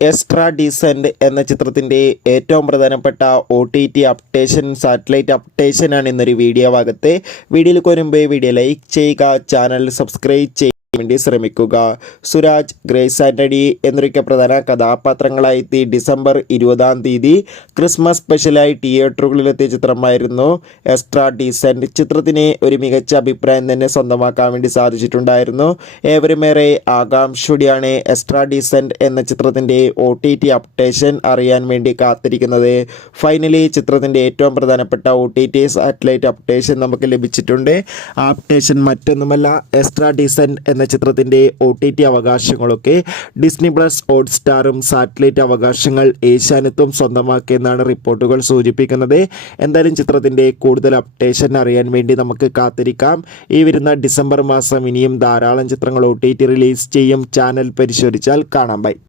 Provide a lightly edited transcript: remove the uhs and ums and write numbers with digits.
Extra decent എന്ന ചിത്രത്തിൻ്റെ ഏറ്റവും പ്രധാനപ്പെട്ട OTT അപ്ഡേഷൻ, സാറ്റലൈറ്റ് അപ്ഡേഷനാണ് ഇന്നൊരു വീഡിയോ ഭാഗത്ത്. വീഡിയോയിൽ വരുമ്പോൾ വീഡിയോ ലൈക്ക് ചെയ്യുക, ചാനൽ സബ്സ്ക്രൈബ് ചെയ്യുക വേണ്ടി ശ്രമിക്കുക. സുരാജ്, ഗ്രേസ് ആന്റണി എന്നൊക്കെ പ്രധാന കഥാപാത്രങ്ങളായി ഡിസംബർ 20 ക്രിസ്മസ് സ്പെഷ്യലായി തിയേറ്ററുകളിലെത്തിയ ചിത്രമായിരുന്നു എക്സ്ട്രാ ഡീസൻറ്റ്. ചിത്രത്തിന് ഒരു മികച്ച അഭിപ്രായം തന്നെ സ്വന്തമാക്കാൻ വേണ്ടി സാധിച്ചിട്ടുണ്ടായിരുന്നു. ഏവരുമേറെ ആകാംക്ഷയോടെയാണ് എക്സ്ട്രാ ഡീസൻറ്റ് എന്ന ചിത്രത്തിൻ്റെ OTT അപ്ഡേഷൻ അറിയാൻ വേണ്ടി കാത്തിരിക്കുന്നത്. ഫൈനലി ചിത്രത്തിൻ്റെ ഏറ്റവും പ്രധാനപ്പെട്ട OTT സാറ്റലൈറ്റ് അപ്ഡേഷൻ നമുക്ക് ലഭിച്ചിട്ടുണ്ട്. ആ അപ്ഡേഷൻ മറ്റൊന്നുമല്ല, എക്സ്ട്രാ ഡീസൻറ്റ് എന്ന ചിത്രത്തിൻ്റെ OTT അവകാശങ്ങളൊക്കെ ഡിസ്നി പ്ലസ്, ഹോട്ട്സ്റ്റാറും സാറ്റലൈറ്റ് അവകാശങ്ങൾ ഏഷ്യാനെറ്റും സ്വന്തമാക്കിയെന്നാണ് റിപ്പോർട്ടുകൾ സൂചിപ്പിക്കുന്നത്. എന്തായാലും ചിത്രത്തിൻ്റെ കൂടുതൽ അപ്ഡേഷൻ അറിയാൻ വേണ്ടി നമുക്ക് കാത്തിരിക്കാം. ഈ വരുന്ന ഡിസംബർ മാസം ഇനിയും ധാരാളം ചിത്രങ്ങൾ OTT റിലീസ് ചെയ്യും. ചാനൽ പരിശോധിച്ചാൽ കാണാം. ബൈ.